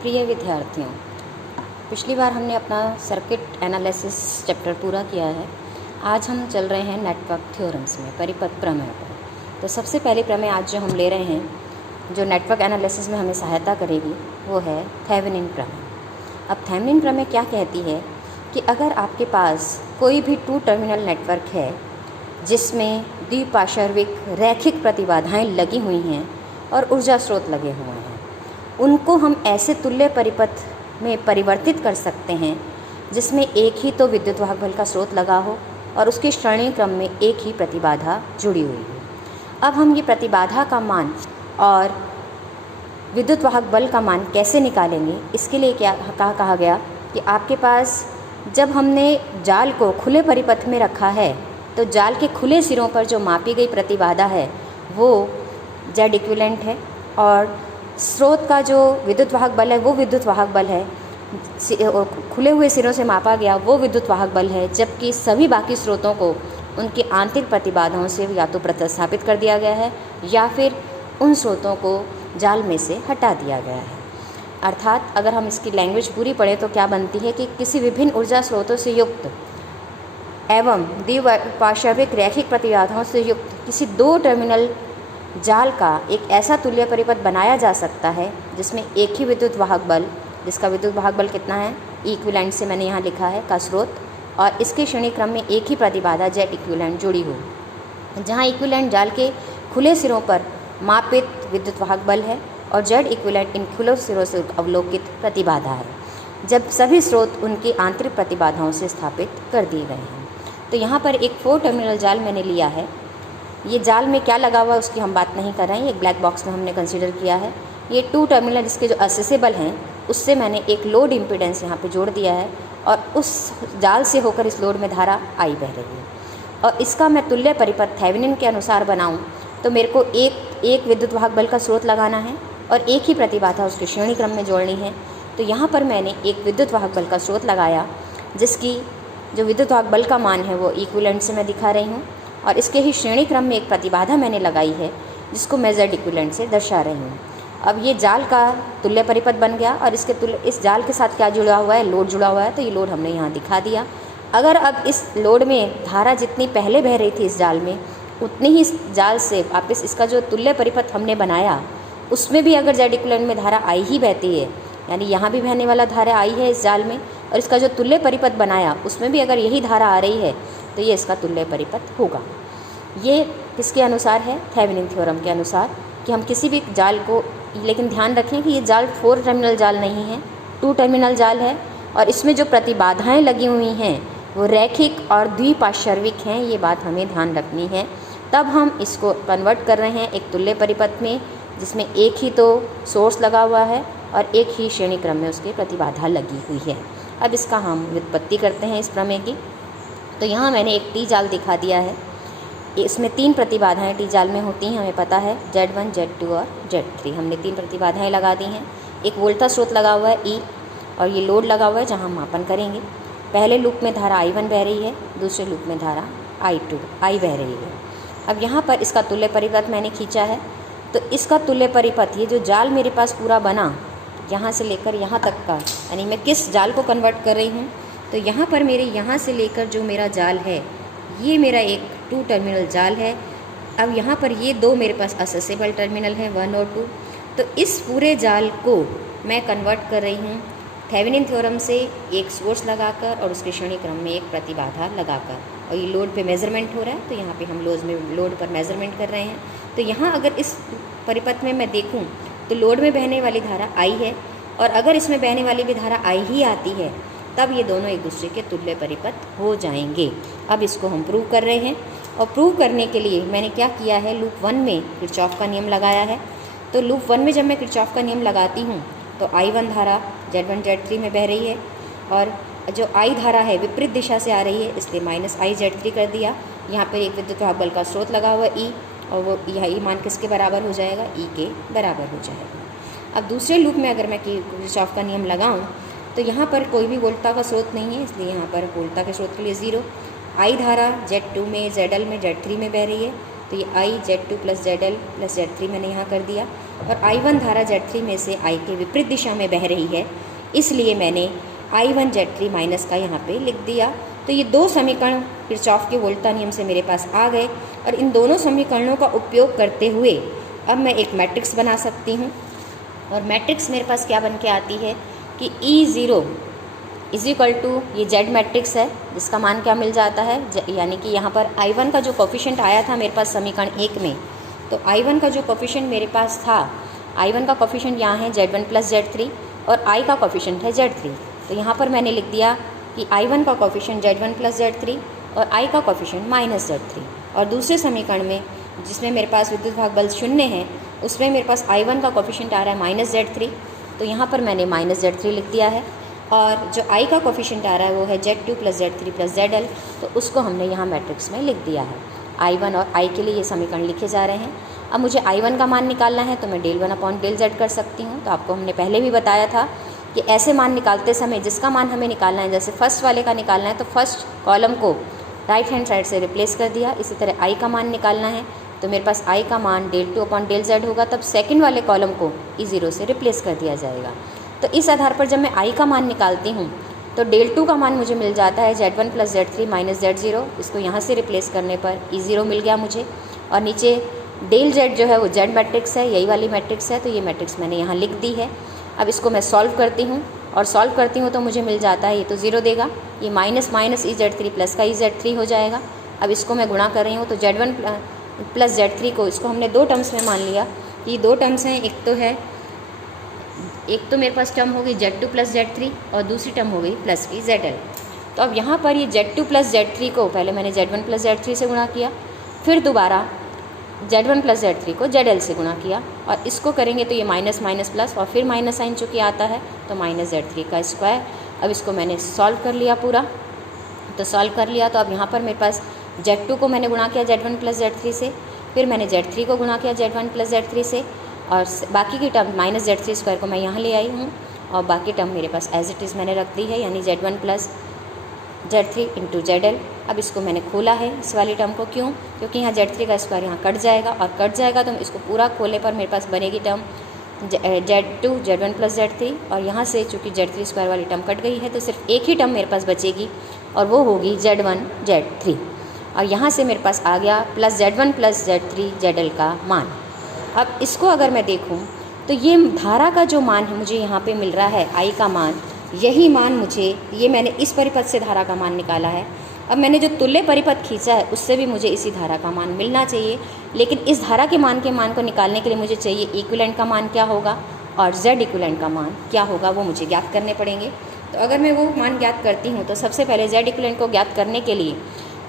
प्रिय विद्यार्थियों, पिछली बार हमने अपना सर्किट एनालिसिस चैप्टर पूरा किया है। आज हम चल रहे हैं नेटवर्क थ्योरम्स में, परिपथ प्रमेय पर। तो सबसे पहली प्रमेय आज जो हम ले रहे हैं, जो नेटवर्क एनालिसिस में हमें सहायता करेगी, वो है थेवेनिन प्रमेय। अब थेवेनिन प्रमेय क्या कहती है कि अगर आपके पास कोई भी टू टर्मिनल नेटवर्क है जिसमें द्विपार्श्विक रैखिक प्रतिबाधाएं लगी हुई हैं और ऊर्जा स्रोत लगे हुए हैं, उनको हम ऐसे तुल्य परिपथ में परिवर्तित कर सकते हैं जिसमें एक ही तो विद्युत वाहक बल का स्रोत लगा हो और उसके श्रेणी क्रम में एक ही प्रतिबाधा जुड़ी हुई हो। अब हम ये प्रतिबाधा का मान और विद्युत वाहक बल का मान कैसे निकालेंगे, इसके लिए क्या कहा गया कि आपके पास जब हमने जाल को खुले परिपथ में रखा है तो जाल के खुले सिरों पर जो मापी गई प्रतिबाधा है वो जेड इक्विवेलेंट है और स्रोत का जो विद्युत वाहक बल है वो विद्युत वाहक बल है, खुले हुए सिरों से मापा गया वो विद्युत वाहक बल है, जबकि सभी बाकी स्रोतों को उनकी आंतरिक प्रतिबाधाओं से या तो प्रतिस्थापित कर दिया गया है या फिर उन स्रोतों को जाल में से हटा दिया गया है। अर्थात अगर हम इसकी लैंग्वेज पूरी पढ़ें तो क्या बनती है कि किसी विभिन्न ऊर्जा स्रोतों से युक्त एवं द्विपार्श्विक रैखिक प्रतिबाधाओं से युक्त किसी दो टर्मिनल जाल का एक ऐसा तुल्य परिपथ बनाया जा सकता है जिसमें एक ही विद्युत वाहक बल, जिसका विद्युत वाहक बल कितना है, इक्विवेलेंट से मैंने यहाँ लिखा है, का स्रोत, और इसके श्रेणी क्रम में एक ही प्रतिबाधा जेड इक्विवेलेंट जुड़ी हो, जहाँ इक्विवेलेंट जाल के खुले सिरों पर मापित विद्युत वाहक बल है और जेड इक्विवेलेंट इन खुले सिरों से अवलोकित प्रतिबाधा है, जब सभी स्रोत उनकी आंतरिक प्रतिबाधाओं से स्थापित कर दिए गए हैं। तो यहाँ पर एक 4 टर्मिनल जाल मैंने लिया है। ये जाल में क्या लगा हुआ है उसकी हम बात नहीं कर रहे हैं, एक ब्लैक बॉक्स में हमने कंसीडर किया है। ये 2 टर्मिनल जिसके जो असेसेबल हैं उससे मैंने एक लोड इम्पीडेंस यहाँ पे जोड़ दिया है और उस जाल से होकर इस लोड में धारा आई बह रही है। और इसका मैं तुल्य परिपथ थेवेनिन के अनुसार बनाऊँ तो मेरे को एक विद्युत वाहक बल का स्रोत लगाना है और एक ही प्रतिबाधा उसके श्रेणी क्रम में जोड़नी है। तो यहाँ पर मैंने एक विद्युत वाहक बल का स्रोत लगाया जिसकी जो विद्युत वाहक बल का मान है वो इक्विवेलेंट से मैं दिखा रही हूँ और इसके ही श्रेणी क्रम में एक प्रतिबाधा मैंने लगाई है जिसको मैं जेड इक्विवेलेंट से दर्शा रही हूँ। अब ये जाल का तुल्य परिपथ बन गया और इस जाल के साथ क्या जुड़ा हुआ है, लोड जुड़ा हुआ है, तो ये लोड हमने यहाँ दिखा दिया। अगर अब इस लोड में धारा जितनी पहले बह रही थी इस जाल में, उतनी ही इस जाल से वापस इसका जो तुल्य परिपथ हमने बनाया उसमें भी अगर जेड इक्विवेलेंट में धारा आई ही बहती है, यानी यहाँ भी बहने वाला धारा आई है इस जाल में, और इसका जो तुल्य परिपथ बनाया उसमें भी अगर यही धारा आ रही है तो ये इसका तुल्य परिपथ होगा। ये किसके अनुसार है, थेवेनिन थ्योरम के अनुसार, कि हम किसी भी जाल को, लेकिन ध्यान रखें कि ये जाल 4 टर्मिनल जाल नहीं है, 2 टर्मिनल जाल है और इसमें जो प्रतिबाधाएं लगी हुई हैं वो रैखिक और द्विपार्श्विक हैं, ये बात हमें ध्यान रखनी है। तब हम इसको कन्वर्ट कर रहे हैं एक तुल्य परिपथ में जिसमें एक ही तो सोर्स लगा हुआ है और एक ही श्रेणी क्रम में उसकी प्रतिबाधा लगी हुई है। अब इसका हम व्युत्पत्ति करते हैं इस प्रमेय की। तो यहाँ मैंने एक टी जाल दिखा दिया है, इसमें 3 प्रतिबाधाएं टी जाल में होती हैं, हमें पता है, Z1, Z2 और Z3। हमने 3 प्रतिबाधाएं लगा दी हैं। एक वोल्टा स्रोत लगा हुआ है E और ये लोड लगा हुआ है जहाँ हम मापन करेंगे। पहले लूप में धारा I1 बह रही है, दूसरे लूप में धारा I बह रही है। अब यहाँ पर इसका तुल्य परिपथ मैंने खींचा है, तो इसका तुल्य परिपथ, ये जो जाल मेरे पास पूरा बना यहाँ से लेकर यहाँ तक का, यानी मैं किस जाल को कन्वर्ट कर रही हूँ, तो यहाँ पर मेरे यहाँ से लेकर जो मेरा जाल है ये मेरा एक 2 टर्मिनल जाल है। अब यहाँ पर ये 2 मेरे पास असेसेबल टर्मिनल हैं, 1 और 2। तो इस पूरे जाल को मैं कन्वर्ट कर रही हूँ थेवेनिन थ्योरम से एक सोर्स लगाकर और उसके श्रेणी क्रम में एक प्रतिबाधा लगाकर, और ये लोड पे मेज़रमेंट हो रहा है तो यहाँ पे हम लोड पर मेज़रमेंट कर रहे हैं। तो यहाँ अगर इस परिपथ में मैं देखूँ तो लोड में बहने वाली धारा आई है और अगर इसमें बहने वाली भी धारा आई ही आती है तब ये दोनों एक दूसरे के तुल्य परिपथ हो जाएंगे। अब इसको हम प्रूव कर रहे हैं और प्रूव करने के लिए मैंने क्या किया है, लूप 1 में किरचॉफ का नियम लगाया है। तो लूप 1 में जब मैं किरचॉफ का नियम लगाती हूँ तो I1 धारा Z1 Z3 में बह रही है और जो I धारा है विपरीत दिशा से आ रही है, इसलिए -I Z3 कर दिया। यहाँ पर एक विद्युत वाहक बल का स्रोत लगा हुआ E और वो यह मान किसके बराबर हो जाएगा, E के बराबर हो जाएगा। अब दूसरे लूप में अगर मैं किरचॉफ का नियम लगाऊँ तो यहाँ पर कोई भी वोल्टा का स्रोत नहीं है, इसलिए यहाँ पर वोल्टा के स्रोत के लिए 0। I धारा Z2 में, ZL में, Z3 में बह रही है, तो ये I Z2 + ZL + Z3 मैंने यहाँ कर दिया। और I1 धारा Z3 में से I के विपरीत दिशा में बह रही है, इसलिए मैंने I1 Z3 माइनस का यहाँ पे लिख दिया। तो ये दो समीकरण किरचॉफ के वोल्टा नियम से मेरे पास आ गए और इन दोनों समीकरणों का उपयोग करते हुए अब मैं एक मैट्रिक्स बना सकती हूँ। और मैट्रिक्स मेरे पास क्या बन के आती है कि E0 इज इक्वल टू ये Z मैट्रिक्स है, जिसका मान क्या मिल जाता है, यानी कि यहाँ पर I1 का जो कोफिशिएंट आया था मेरे पास समीकरण 1 में, तो I1 का जो कोफिशिएंट मेरे पास था, I1 का कोफिशिएंट यहाँ है Z1 प्लस Z3 और I का कोफिशिएंट है Z3। तो यहाँ पर मैंने लिख दिया कि I1 का कोफिशिएंट Z1 प्लस Z3 और I का कोफिशिएंट माइनस Z3। और दूसरे समीकरण में जिसमें मेरे पास विद्युत भाग बल 0 है, उसमें मेरे पास I1 का कोफिशिएंट आ रहा है माइनस Z3, तो यहाँ पर मैंने माइनस Z3 लिख दिया है। और जो I का कोफिशिएंट आ रहा है वो है Z2 plus Z3 plus ZL, तो उसको हमने यहाँ मैट्रिक्स में लिख दिया है। I1 और I के लिए ये समीकरण लिखे जा रहे हैं। अब मुझे I1 का मान निकालना है तो मैं del 1 अपॉन del Z कर सकती हूँ। तो आपको हमने पहले भी बताया था कि ऐसे मान निकालते समय जिसका मान हमें निकालना है, जैसे फर्स्ट वाले का निकालना है तो फर्स्ट कॉलम को राइट हैंड साइड से रिप्लेस कर दिया। इसी तरह I का मान निकालना है तो मेरे पास I का मान del 2 अपॉन del Z होगा, तब सेकंड वाले कॉलम को E0 से रिप्लेस कर दिया जाएगा। तो इस आधार पर जब मैं I का मान निकालती हूँ तो del 2 का मान मुझे मिल जाता है Z1 plus Z3 minus Z0। इसको यहाँ से रिप्लेस करने पर E0 मिल गया मुझे। और नीचे del Z जो है वो Z मैट्रिक्स है, यही वाली मैट्रिक्स है, तो ये मैट्रिक्स मैंने यहाँ लिख दी है। अब इसको मैं सॉल्व करती हूँ और सॉल्व करती हूँ तो मुझे मिल जाता है, ये तो 0 देगा, ये माइनस माइनस EZ3 प्लस का EZ3 हो जाएगा। अब इसको मैं गुणा कर रही हूँ तो Z1 प्लस Z3 को, इसको हमने दो टर्म्स में मान लिया। ये दो टर्म्स हैं, एक तो मेरे पास टर्म हो गई Z2 प्लस Z3 और दूसरी टर्म हो गई प्लस की ZL। तो अब यहाँ पर ये Z2 प्लस Z3 को पहले मैंने Z1 प्लस Z3 से गुणा किया, फिर दोबारा Z1 प्लस Z3 को ZL से गुणा किया, और इसको करेंगे तो ये माइनस माइनस प्लस और फिर माइनस साइन चूँकि आता है तो माइनस Z3 का स्क्वायर। अब इसको मैंने सॉल्व कर लिया पूरा, तो सॉल्व कर लिया तो अब यहाँ पर मेरे पास Z2 को मैंने गुणा किया Z1 प्लस Z3 से, फिर मैंने Z3 को गुणा किया Z1 प्लस Z3 से, और बाकी की टर्म माइनस Z3 स्क्वायर को मैं यहाँ ले आई हूँ और बाकी टर्म मेरे पास एज इट इज़ मैंने रख दी है, यानी Z1 plus Z3 into ZL। अब इसको मैंने खोला है इस वाली टर्म को, क्यों? क्योंकि यहाँ Z3 का स्क्वायर यहाँ कट जाएगा, और कट जाएगा तो इसको पूरा खोलने पर मेरे पास बनेगी term Z2 Z1 plus Z3, और यहाँ से चूँकि Z3 स्क्वायर वाली टर्म कट गई है तो सिर्फ एक ही टर्म मेरे पास बचेगी और वो होगी Z1 Z3, और यहाँ से मेरे पास आ गया plus Z1 plus Z3 ZL का मान। अब इसको अगर मैं देखूं तो ये धारा का जो मान है मुझे यहाँ पे मिल रहा है I का मान, यही मान मुझे, ये मैंने इस परिपथ से धारा का मान निकाला है। अब मैंने जो तुल्य परिपथ खींचा है उससे भी मुझे इसी धारा का मान मिलना चाहिए, लेकिन इस धारा के मान को निकालने के लिए मुझे चाहिए इक्विवेलेंट का मान क्या होगा और Z इक्विवेलेंट का मान क्या होगा, वो मुझे ज्ञात करने पड़ेंगे। तो अगर मैं वो मान ज्ञात करती हूँ तो सबसे पहले Z इक्विवेलेंट को ज्ञात करने के लिए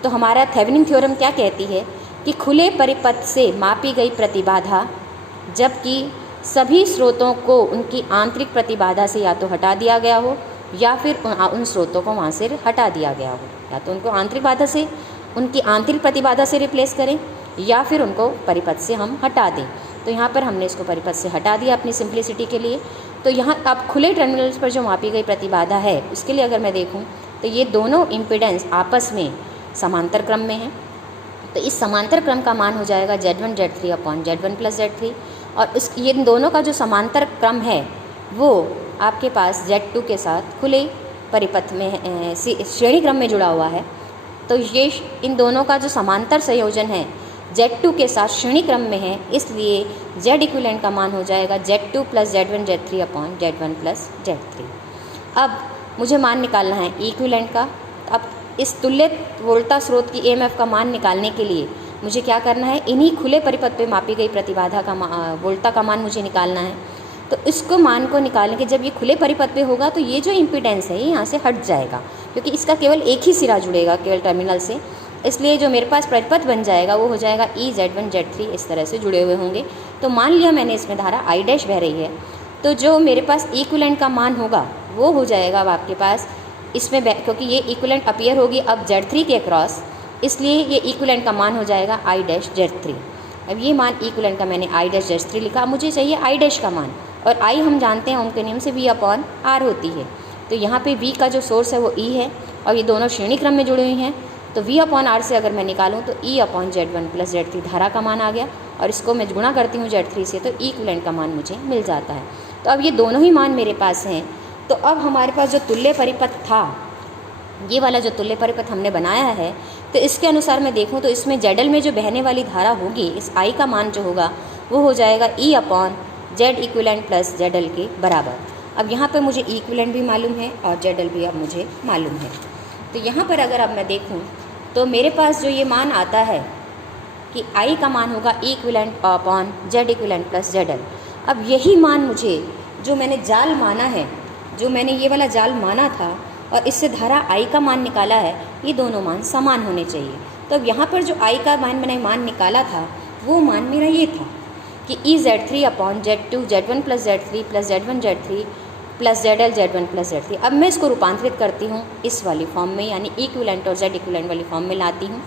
तो हमारा थेवेनिन थ्योरम क्या कहती है कि खुले परिपथ से मापी गई प्रतिबाधा, जबकि सभी स्रोतों को उनकी आंतरिक प्रतिबाधा से या तो हटा दिया गया हो या फिर उन स्रोतों को वहाँ से हटा दिया गया हो, या तो उनको आंतरिक बाधा से उनकी आंतरिक प्रतिबाधा से रिप्लेस करें या फिर उनको परिपथ से हम हटा दें। तो यहाँ पर हमने इसको परिपथ से हटा दिया अपनी सिंप्लिसिटी के लिए। तो यहाँ अब खुले टर्मिनल्स पर जो मापी गई प्रतिबाधा है उसके लिए अगर मैं देखूँ तो ये दोनों इम्पीडेंस आपस में समांतर क्रम में हैं। तो इस समांतर क्रम का मान हो जाएगा Z1 Z3 upon Z1 plus Z3, और ये दोनों का जो समांतर क्रम है वो आपके पास Z2 के साथ खुले परिपथ में श्रेणी क्रम में जुड़ा हुआ है। तो ये इन दोनों का जो समांतर संयोजन है Z2 के साथ श्रेणी क्रम में है, इसलिए Z इक्विवेलेंट का मान हो जाएगा Z2 plus Z1 Z3 upon Z1 plus Z3। अब मुझे मान निकालना है इक्विवेलेंट का। अब इस तुल्य वोल्टा स्रोत की EMF का मान निकालने के लिए मुझे क्या करना है, इन्हीं खुले परिपथ पे मापी गई प्रतिबाधा का वोल्टा का मान मुझे निकालना है। तो इसको मान को निकालने के जब ये खुले परिपथ पे होगा तो ये जो इम्पीडेंस है ये यहाँ से हट जाएगा, क्योंकि इसका केवल एक ही सिरा जुड़ेगा केवल टर्मिनल से, इसलिए जो मेरे पास परिपथ बन जाएगा वो हो जाएगा E Z1 Z3 इस तरह से जुड़े हुए होंगे। तो मान लिया मैंने इसमें धारा I डैश बह रही है, तो जो मेरे पास इक्विवेलेंट का मान होगा वो हो जाएगा अब आपके पास इसमें, क्योंकि ये इक्विवेलेंट अपीयर होगी अब Z3 के अक्रॉस, इसलिए ये इक्विवेलेंट का मान हो जाएगा I डैश Z3। अब ये मान इक्विवेलेंट का मैंने I डैश Z3 लिखा। अब मुझे चाहिए I डैश का मान, और I हम जानते हैं उनके नियम से V अपॉन R होती है। तो यहाँ पे V का जो सोर्स है वो E है और ये दोनों श्रेणी क्रम में जुड़ी हुई हैं, तो V अपॉन R से अगर मैं निकालूँ तो E upon Z1 plus Z3 धारा का मान आ गया, और इसको मैं गुणा करती हूँ Z3 से तो इक्विवेलेंट का मान मुझे मिल जाता है। तो अब ये दोनों ही मान मेरे पास हैं। तो अब हमारे पास जो तुल्य परिपथ था, ये वाला जो तुल्य परिपथ हमने बनाया है, तो इसके अनुसार मैं देखूँ तो इसमें ZL में जो बहने वाली धारा होगी, इस I का मान जो होगा वो हो जाएगा E upon Z equivalent plus ZL के बराबर। अब यहाँ पर मुझे इक्विवेलेंट भी मालूम है और ZL भी अब मुझे मालूम है। तो यहाँ पर अगर अब मैं देखूँ तो मेरे पास जो ये मान आता है कि I का मान होगा equivalent upon Z equivalent plus ZL। अब यही मान मुझे जो मैंने जाल माना है, जो मैंने ये वाला जाल माना था और इससे धारा I का मान निकाला है, ये दोनों मान समान होने चाहिए। तो अब यहाँ पर जो I का मैंने मान निकाला था वो मान मेरा ये था कि EZ3 upon Z2 Z1 plus Z3 plus Z1 Z3 plus ZL Z1 plus Z3। अब मैं इसको रूपांतरित करती हूँ इस वाली फॉर्म में, यानी इक्विवेलेंट और Z इक्विवेलेंट वाली फॉर्म में लाती हूँ,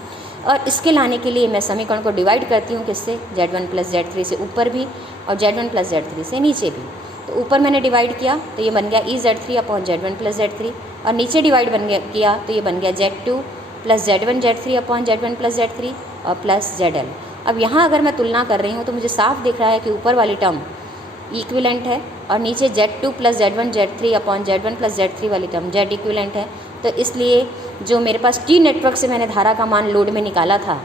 और इसके लाने के लिए मैं समीकरण को डिवाइड करती हूँ किससे, Z1 प्लस Z3 से ऊपर भी और Z1 प्लस Z3 से नीचे भी। तो ऊपर मैंने डिवाइड किया तो ये बन गया EZ3 upon Z1 plus Z3, और नीचे डिवाइड किया तो ये बन गया Z2 plus Z1 Z3 upon Z1 plus Z3 और प्लस ZL। अब यहाँ अगर मैं तुलना कर रही हूँ तो मुझे साफ दिख रहा है कि ऊपर वाली टर्म इक्विवेलेंट है और नीचे Z2 plus Z1 Z3 upon Z1 plus Z3 वाली टर्म Z इक्विवेलेंट है। तो इसलिए जो मेरे पास T नेटवर्क से मैंने धारा का मान लोड में निकाला था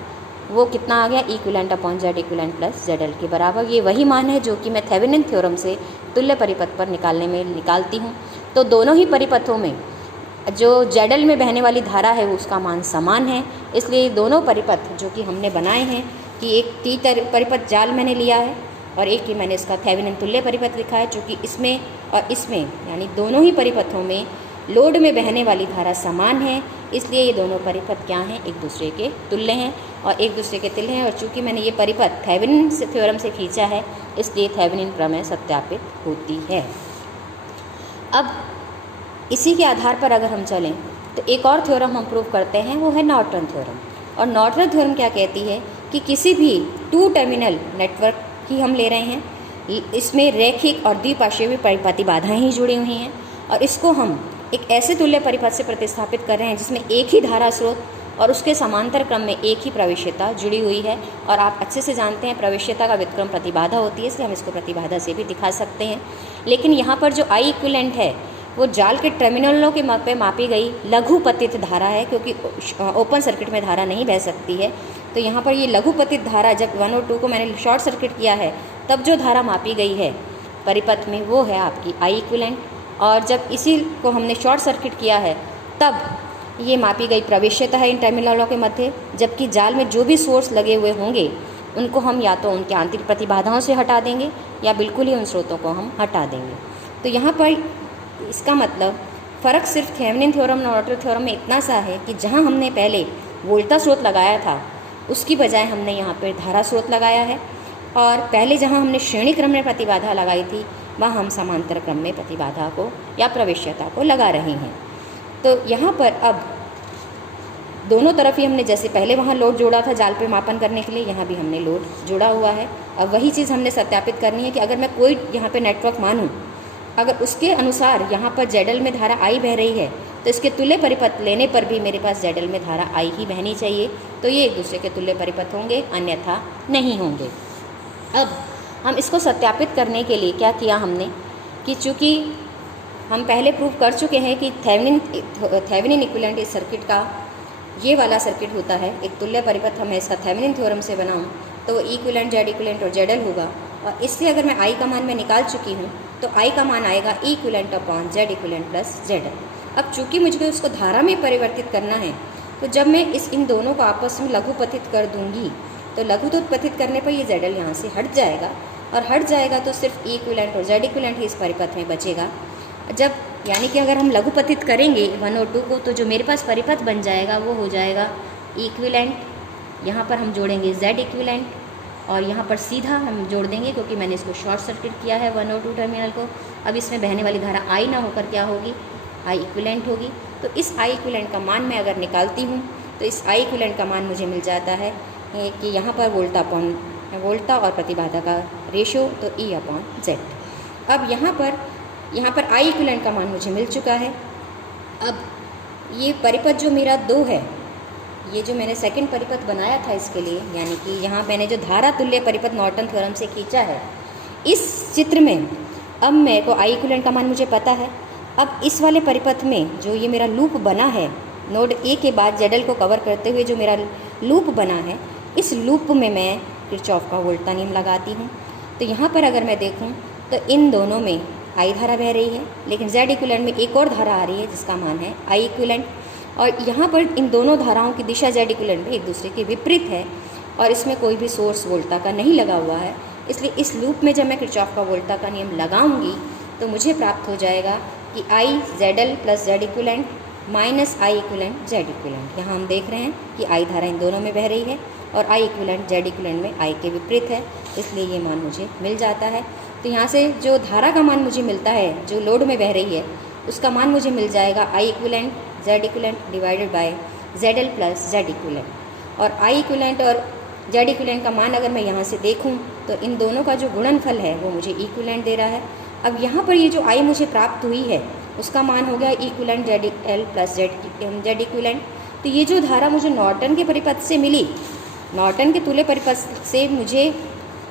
वो कितना आ गया, equivalent upon Z equivalent plus ZL के बराबर। ये वही मान है जो कि मैं थेवेनिन थ्योरम से तुल्य परिपथ पर निकालने में निकालती हूँ। तो दोनों ही परिपथों में जो ZL में बहने वाली धारा है उसका मान समान है, इसलिए दोनों परिपथ जो कि हमने बनाए हैं कि एक T परिपथ जाल मैंने लिया है और एक ही मैंने इसका थेवेनिन तुल्य परिपथ लिखा है, चूँकि इसमें और इसमें यानी दोनों ही परिपथों में लोड में बहने वाली धारा समान है, इसलिए ये दोनों परिपथ क्या हैं, एक दूसरे के तुल्य हैं और एक दूसरे के तुल्य हैं। और चूँकि मैंने ये परिपथ थेवेनिन थ्योरम से खींचा है, इसलिए थेवेनिन प्रमेय सत्यापित होती है। अब इसी के आधार पर अगर हम चलें तो एक और थ्योरम हम प्रूव करते हैं, वो है नॉर्टन थ्योरम। और नॉर्टन थ्योरम क्या कहती है कि किसी भी 2 टर्मिनल नेटवर्क की हम ले रहे हैं, इसमें रैखिक और द्विपार्श्विक प्रतिबाधाएं ही जुड़ी हुई हैं, और इसको हम एक ऐसे तुल्य परिपथ से प्रतिस्थापित कर रहे हैं जिसमें एक ही धारा स्रोत और उसके समांतर क्रम में एक ही प्रवेश्यता जुड़ी हुई है। और आप अच्छे से जानते हैं प्रवेश्यता का व्युत्क्रम प्रतिबाधा होती है, इसलिए हम इसको प्रतिबाधा से भी दिखा सकते हैं। लेकिन यहाँ पर जो I इक्विवेलेंट है वो जाल के टर्मिनलों के माप पे मापी गई लघुपतित धारा है, क्योंकि ओपन सर्किट में धारा नहीं बह सकती है। तो यहाँ पर ये लघुपतित धारा, जब 1 और 2 को मैंने शॉर्ट सर्किट किया है तब जो धारा मापी गई है परिपथ में वो है आपकी I इक्विवेलेंट, और जब इसी को हमने शॉर्ट सर्किट किया है तब ये मापी गई प्रवेश्यता है इन टर्मिनलों के मध्य। जबकि जाल में जो भी सोर्स लगे हुए होंगे उनको हम या तो उनके आंतरिक प्रतिबाधाओं से हटा देंगे या बिल्कुल ही उन स्रोतों को हम हटा देंगे। तो यहाँ पर इसका मतलब फ़र्क सिर्फ थेवेनिन थ्योरम और नॉर्टन थ्योरम में इतना सा है कि जहाँ हमने पहले वोल्टा स्रोत लगाया था उसकी बजाय हमने यहाँ पर धारा स्रोत लगाया है, और पहले जहाँ हमने श्रेणी क्रम में प्रतिबाधा लगाई थी वहाँ हम समांतर क्रम में प्रतिबाधा को या प्रवेश्यता को लगा रहे हैं। तो यहाँ पर अब दोनों तरफ ही हमने जैसे पहले वहाँ लोड जोड़ा था जाल पे मापन करने के लिए, यहाँ भी हमने लोड जोड़ा हुआ है। अब वही चीज़ हमने सत्यापित करनी है कि अगर मैं कोई यहाँ पे नेटवर्क मानूँ, अगर उसके अनुसार यहाँ पर ZL में धारा I बह रही है तो इसके तुल्य परिपथ लेने पर भी मेरे पास ZL में धारा I ही बहनी चाहिए। तो ये एक दूसरे के तुल्य परिपथ होंगे, अन्यथा नहीं होंगे। अब हम इसको सत्यापित करने के लिए क्या किया हमने कि चूँकि हम पहले प्रूव कर चुके हैं कि थेवेनिन इक्विवेलेंट इस सर्किट का ये वाला सर्किट होता है, एक तुल्य परिपथ मैं इसका थेवेनिन थ्योरम से बनाऊं तो वो इक्विवेलेंट Z इक्विवेलेंट और ZL होगा। और इससे अगर मैं I का मान मैं निकाल चुकी हूँ तो I का मान आएगा equivalent upon Z equivalent plus ZL। अब चूँकि मुझे उसको धारा में परिवर्तित करना है तो जब मैं इन दोनों को आपस में लघुपतित कर दूँगी तो लघुपतित करने पर ये ZL यहाँ से हट जाएगा, और हट जाएगा तो सिर्फ इक्विवेलेंट और Z इक्विवेलेंट ही इस परिपथ में बचेगा। जब यानी कि अगर हम लघुपतित करेंगे 1 और 2 को तो जो मेरे पास परिपथ बन जाएगा वो हो जाएगा इक्विवेलेंट, यहाँ पर हम जोड़ेंगे Z इक्विवेलेंट और यहाँ पर सीधा हम जोड़ देंगे क्योंकि मैंने इसको शॉर्ट सर्किट किया है 1 और 2 टर्मिनल को। अब इसमें बहने वाली धारा I ना होकर क्या होगी, I इक्विवेलेंट होगी। तो इस I इक्विवेलेंट का मान मैं अगर निकालती हूँ तो इस I इक्विवेलेंट का मान मुझे मिल जाता है कि यहाँ पर वोल्टा और प्रतिबाधा का रेशो तो E अपॉन Z। अब यहाँ पर I इक्विवेलेंट का मान मुझे मिल चुका है। अब ये परिपथ जो मेरा 2 है ये जो मैंने सेकंड परिपथ बनाया था इसके लिए, यानी कि यहाँ मैंने जो धारा तुल्य परिपथ नॉर्टन थ्योरम से खींचा है, इस चित्र में अब मेरे को आई इक्विवेलेंट का मान मुझे पता है। अब इस वाले परिपथ में जो ये मेरा लूप बना है, नोड ए के बाद जेडल को कवर करते हुए जो मेरा लूप बना है, इस लूप में मैं किरचॉफ का वोल्टा नियम लगाती हूँ। तो यहाँ पर अगर मैं देखूँ तो इन दोनों में आई धारा बह रही है, लेकिन जेड इक्विवेलेंट में एक और धारा आ रही है जिसका मान है आई इक्विवेलेंट। और यहाँ पर इन दोनों धाराओं की दिशा जेड इक्विवेलेंट में एक दूसरे के विपरीत है और इसमें कोई भी सोर्स वोल्टा का नहीं लगा हुआ है। इसलिए इस लूप में जब मैं किरचॉफ का वोल्टा का नियम लगाऊंगी तो मुझे प्राप्त हो जाएगा कि I Z L plus Z equivalent minus I equivalent Z equivalent. यहाँ हम देख रहे हैं कि आई धारा इन दोनों में बह रही है और आई इक्विवेलेंट जेड इक्विवेलेंट में आई के विपरीत है, इसलिए ये मान मुझे मिल जाता है। तो यहाँ से जो धारा का मान मुझे मिलता है जो लोड में बह रही है, उसका मान मुझे मिल जाएगा I equivalent Z equivalent divided by Z L plus Z equivalent. और आई इक्विवेलेंट और जेड इक्विवेलेंट का मान अगर मैं यहाँ से देखूँ तो इन दोनों का जो गुणनफल है वो मुझे इक्विवेलेंट दे रहा है। अब यहाँ पर ये जो आई मुझे प्राप्त हुई है उसका मान हो गया equivalent Z L plus Z equivalent. तो ये जो धारा मुझे नॉर्टन के परिपथ से मिली, नॉर्टन के तुल्य परिपथ से मुझे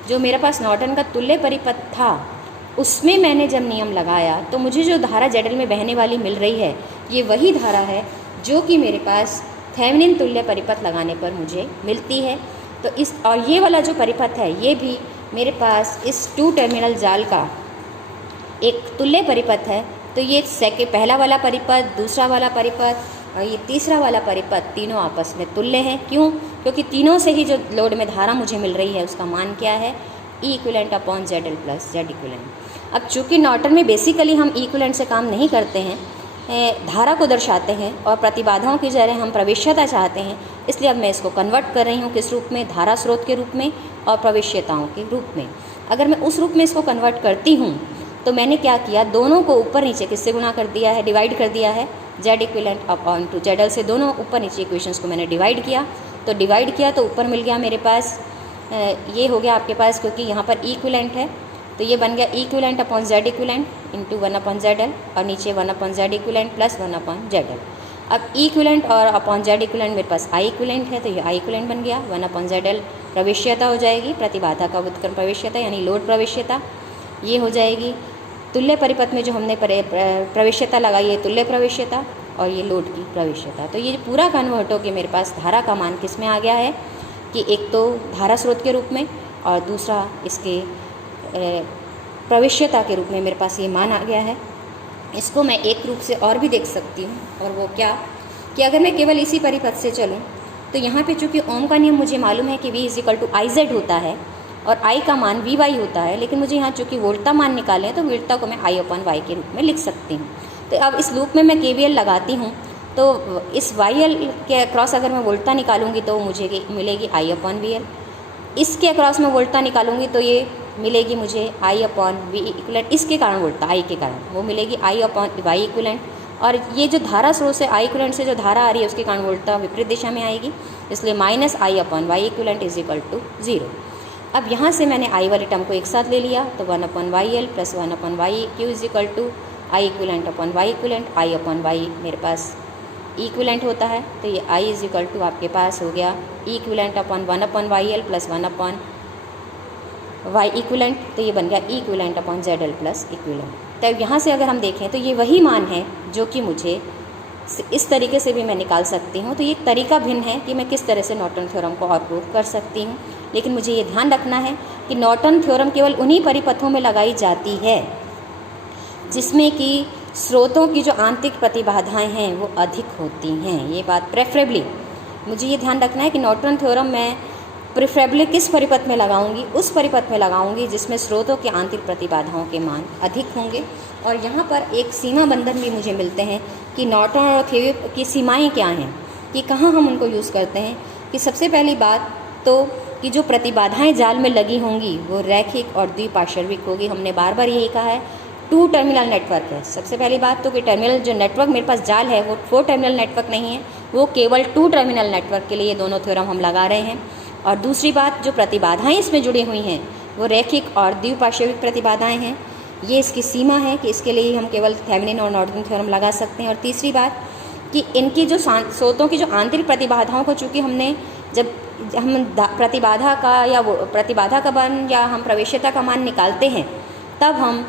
जो मेरे पास नॉर्टन का तुल्य परिपथ था उसमें मैंने जब नियम लगाया तो मुझे जो धारा जेड एल में बहने वाली मिल रही है, ये वही धारा है जो कि मेरे पास थेवेनिन तुल्य परिपथ लगाने पर मुझे मिलती है। तो इस और ये वाला जो परिपथ है ये भी मेरे पास इस 2 टर्मिनल जाल का एक तुल्य परिपथ है। तो ये पहला वाला परिपथ, दूसरा वाला परिपथ और ये तीसरा वाला परिपथ तीनों आपस में तुल्य हैं। क्यों? क्योंकि तीनों से ही जो लोड में धारा मुझे मिल रही है उसका मान क्या है, E equivalent upon Z L plus Z equivalent. अब चूँकि नॉर्टन में बेसिकली हम ई इक्विवेलेंट से काम नहीं करते हैं, धारा को दर्शाते हैं और प्रतिबाधाओं की जगह हम प्रवेश्यता चाहते हैं, इसलिए अब मैं इसको कन्वर्ट कर रही हूँ किस रूप में, धारा स्रोत के रूप में और प्रवेश्यताओं के रूप में। अगर मैं उस रूप में इसको कन्वर्ट करती हूँ तो मैंने क्या किया, दोनों को ऊपर नीचे किससे गुणा कर दिया है, डिवाइड कर दिया है, Z equivalent upon two Z L से दोनों ऊपर नीचे इक्वेशंस को मैंने डिवाइड किया। तो डिवाइड किया तो ऊपर मिल गया मेरे पास, ये हो गया आपके पास, क्योंकि यहाँ पर इक्विवेलेंट है तो ये बन गया equivalent upon Z equivalent into 1 upon Z L और नीचे 1 upon Z equivalent plus 1 upon Z L. अब इक्विवेलेंट और अपॉन जेड इक्विवेलेंट मेरे पास आई इक्विवेलेंट है तो ये आई इक्विवेलेंट बन गया, 1 अपॉन जेड एल प्रवेश्यता हो जाएगी, प्रतिबाधा का व्युत्क्रम प्रवेश्यता यानी लोड प्रवेश्यता ये हो जाएगी। तुल्य परिपथ में जो हमने प्रवेश्यता लगाई है तुल्य प्रवेश्यता और ये लोड की प्रवेश्यता। तो ये पूरा कन्वर्ट हो के मेरे पास धारा का मान किस में आ गया है कि एक तो धारा स्रोत के रूप में और दूसरा इसके प्रवेश्यता के रूप में मेरे पास ये मान आ गया है। इसको मैं एक रूप से और भी देख सकती हूँ, और वो क्या कि अगर मैं केवल इसी परिपथ से चलूँ तो यहाँ पे चूँकि ओम का नियम मुझे मालूम है कि V = IZ होता है और I का मान VY होता है, लेकिन मुझे यहाँ चूँकि वोल्टा मान निकाले हैं तो वोल्टा को मैं I/Y के रूप में लिख सकती हूँ। तो अब इस लूप में मैं KVL लगाती हूँ तो इस YL के अक्रॉस अगर मैं वोल्टा निकालूंगी तो मुझे मिलेगी I/VL। इसके अक्रॉस में वोल्टा निकालूंगी तो ये मिलेगी मुझे I/V इक्विवेलेंट, इसके कारण वोल्टा I के कारण वो मिलेगी I/Y इक्विवेलेंट। और ये जो धारा स्रोत से I इक्विवेलेंट से जो धारा आ रही है उसके कारण वोल्टा विपरीत दिशा में आएगी, इसलिए माइनस I/Y इक्विवेलेंट = 0। अब यहाँ से मैंने I वाले टर्म को एक साथ ले लिया तो 1/YL plus 1/YQ = I equivalent upon Y equivalent. I/Y मेरे पास इक्विवेलेंट होता है तो ये I = आपके पास हो गया equivalent upon 1/YL plus 1/Y equivalent. तो ये बन गया equivalent upon ZL plus equivalent. तब यहाँ से अगर हम देखें तो ये वही मान है जो कि मुझे इस तरीके से भी मैं निकाल सकती हूँ। तो ये एक तरीका भिन्न है कि मैं किस तरह से नॉर्टन थ्योरम को और प्रूव कर सकती हूँ, लेकिन मुझे ये ध्यान रखना है कि नॉर्टन थ्योरम केवल उन्हीं परिपथों में लगाई जाती है जिसमें कि स्रोतों की जो आंतरिक प्रतिबाधाएं हैं वो अधिक होती हैं। ये बात प्रेफरेबली मुझे ये ध्यान रखना है कि नॉर्टन थ्योरम मैं प्रेफरेबली किस परिपथ में लगाऊंगी, उस परिपथ में लगाऊंगी जिसमें स्रोतों की आंतरिक प्रतिबाधाओं के मान अधिक होंगे। और यहाँ पर एक सीमा बंधन भी मुझे मिलते हैं कि नॉर्टन और थ्योरम की सीमाएं क्या हैं, कि कहाँ हम उनको यूज़ करते हैं। कि सबसे पहली बात तो कि जो प्रतिबाधाएं जाल में लगी होंगी वो रैखिक और द्विपार्श्विक होगी। हमने बार बार यही कहा है 2 टर्मिनल नेटवर्क है। सबसे पहली बात तो कि टर्मिनल जो नेटवर्क मेरे पास जाल है वो 4 टर्मिनल नेटवर्क नहीं है, वो केवल 2 टर्मिनल नेटवर्क के लिए दोनों थ्योरम हम लगा रहे हैं। और दूसरी बात जो प्रतिबाधाएं इसमें जुड़ी हुई हैं वो रैखिक और द्विपार्श्विक प्रतिबाधाएं हैं। ये इसकी सीमा है कि इसके लिए हम केवल थेवेनिन और नॉर्टन थ्योरम लगा सकते हैं। और तीसरी बात कि इनकी जो स्रोतों की जो आंतरिक प्रतिबाधाओं को, चूँकि हमने जब हम प्रतिबाधा का या वो प्रतिबाधा का मान या हम प्रवेश्यता का मान निकालते हैं, तब हम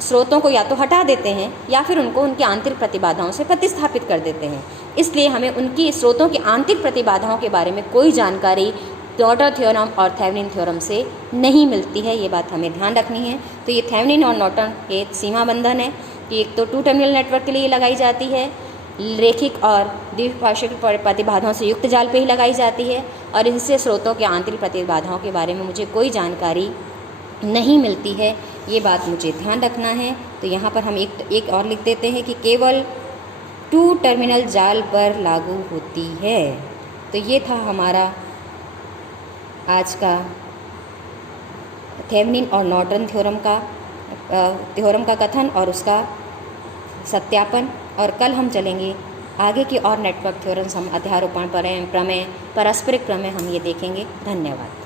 स्रोतों को या तो हटा देते हैं या फिर उनको उनकी आंतरिक प्रतिबाधाओं से प्रतिस्थापित कर देते हैं। इसलिए हमें उनकी स्रोतों की आंतरिक प्रतिबाधाओं के बारे में कोई जानकारी नॉर्टन थ्योरम और थेवेनिन थ्योरम से नहीं मिलती है। ये बात हमें ध्यान रखनी है। तो ये थेवेनिन और नॉर्टन के सीमा बंधन है कि एक तो 2 टर्मिनल नेटवर्क के लिए लगाई जाती है, रेखिक और द्विपार्श्विक प्रतिबाधाओं से युक्त जाल पे ही लगाई जाती है, और इनसे स्रोतों के आंतरिक प्रतिबाधाओं के बारे में मुझे कोई जानकारी नहीं मिलती है। ये बात मुझे ध्यान रखना है। तो यहाँ पर हम एक और लिख देते हैं कि केवल 2 टर्मिनल जाल पर लागू होती है। तो ये था हमारा आज का थेवेनिन और नॉर्टन थ्योरम का कथन और उसका सत्यापन। और कल हम चलेंगे आगे की और नेटवर्क थ्योरम्स, हम अध्यारोपण प्रमेय, पारस्परिक प्रमेय हम ये देखेंगे। धन्यवाद।